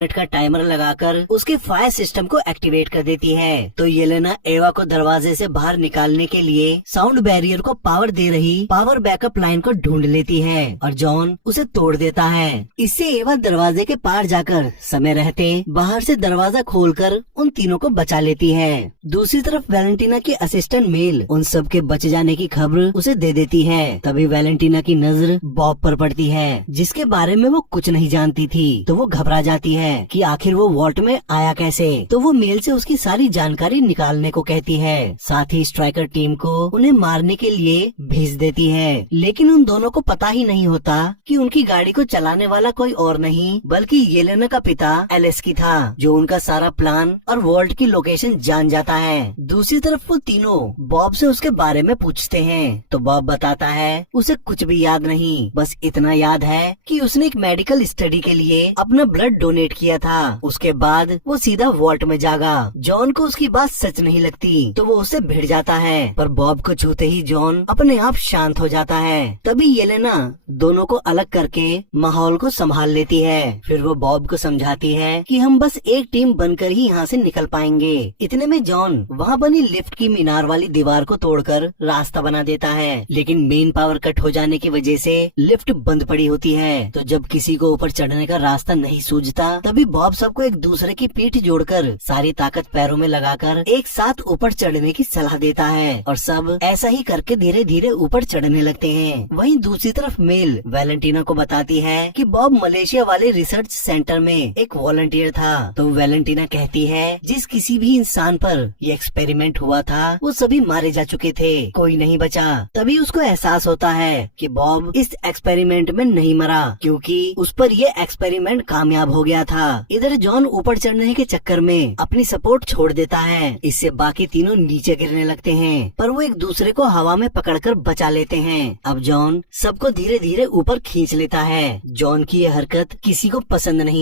Minute का timer लगाकर उसके फायर सिस्टम को एक्टिवेट कर देती है। तो येलेना एवा को दरवाजे से बाहर निकालने के लिए साउंड बैरियर को पावर दे रही पावर बैकअप लाइन को ढूंढ लेती है और जॉन उसे तोड़ देता है। इससे एवा दरवाजे के पार जाकर समय रहते बाहर से दरवाजा खोलकर उन तीनों को बचा लेती है। दूसरी तरफ वैलेंटीना की असिस्टेंट मेल उन सब के बच जाने की खबर उसे दे देती है। तभी वैलेंटीना की नजर बॉब पर पड़ती है, जिसके बारे में वो कुछ नहीं जानती थी। तो वो घबरा जाती है कि आखिर वो वॉल्ट में आया कैसे। तो वो मेल से उसकी सारी जानकारी निकालने को कहती है। साथ ही स्ट्राइकर टीम को उन्हें मारने के लिए भेज देती है। लेकिन उन दोनों को पता ही नहीं होता कि उनकी गाड़ी को चलाने वाला कोई और नहीं बल्कि येलेना का पिता एलेस्की था, जो उनका सारा प्लान और वॉल्ट की लोकेशन जान जाता है। दूसरी तरफ वो तीनों बॉब से उसके बारे में पूछते हैं। तो बॉब बताता है उसे कुछ भी याद नहीं, बस इतना याद है कि उसने एक मेडिकल स्टडी के लिए अपना ब्लड डोनेट किया था। उसके बाद वो सीधा वॉल्ट में जागा। जॉन को उसकी बात सच नहीं लगती तो वो उससे भिड़ जाता है, पर बॉब को छूते ही जॉन अपने आप शांत हो जाता है। तभी येलेना दोनों को अलग करके माहौल को संभाल लेती है। फिर वो बॉब को समझाती है कि हम बस एक टीम बनकर ही यहाँ से निकल पाएंगे। इतने में जॉन वहाँ बनी लिफ्ट की मीनार वाली दीवार को तोड़कर रास्ता बना देता है, लेकिन मेन पावर कट हो जाने की वजह से लिफ्ट बंद पड़ी होती है। तो जब किसी को ऊपर चढ़ने का रास्ता नहीं सूझता तभी बॉब सबको एक दूसरे की पीठ जोड़कर सारी ताकत पैरों में लगाकर एक साथ ऊपर चढ़ने की सलाह देता है और सब ऐसा ही करके धीरे धीरे ऊपर चढ़ने लगते हैं। वहीं दूसरी तरफ मेल वैलेंटीना को बताती है कि बॉब मलेशिया वाले रिसर्च सेंटर में एक वॉलंटियर था। तो वैलेंटीना कहती है जिस किसी भी इंसान पर ये एक्सपेरिमेंट हुआ था वो सभी मारे जा चुके थे, कोई नहीं बचा। तभी उसको एहसास होता है कि बॉब इस एक्सपेरिमेंट में नहीं मरा क्योंकि उस पर ये एक्सपेरिमेंट कामयाब हो गया था। इधर जॉन ऊपर चढ़ने के चक्कर में अपनी सपोर्ट छोड़ देता है। इससे बाकी तीनों नीचे गिरने लगते हैं, पर वो एक दूसरे को हवा में पकड़कर बचा लेते हैं। अब जॉन सबको धीरे धीरे ऊपर खींच लेता है। जॉन की ये हरकत किसी को पसंद नहीं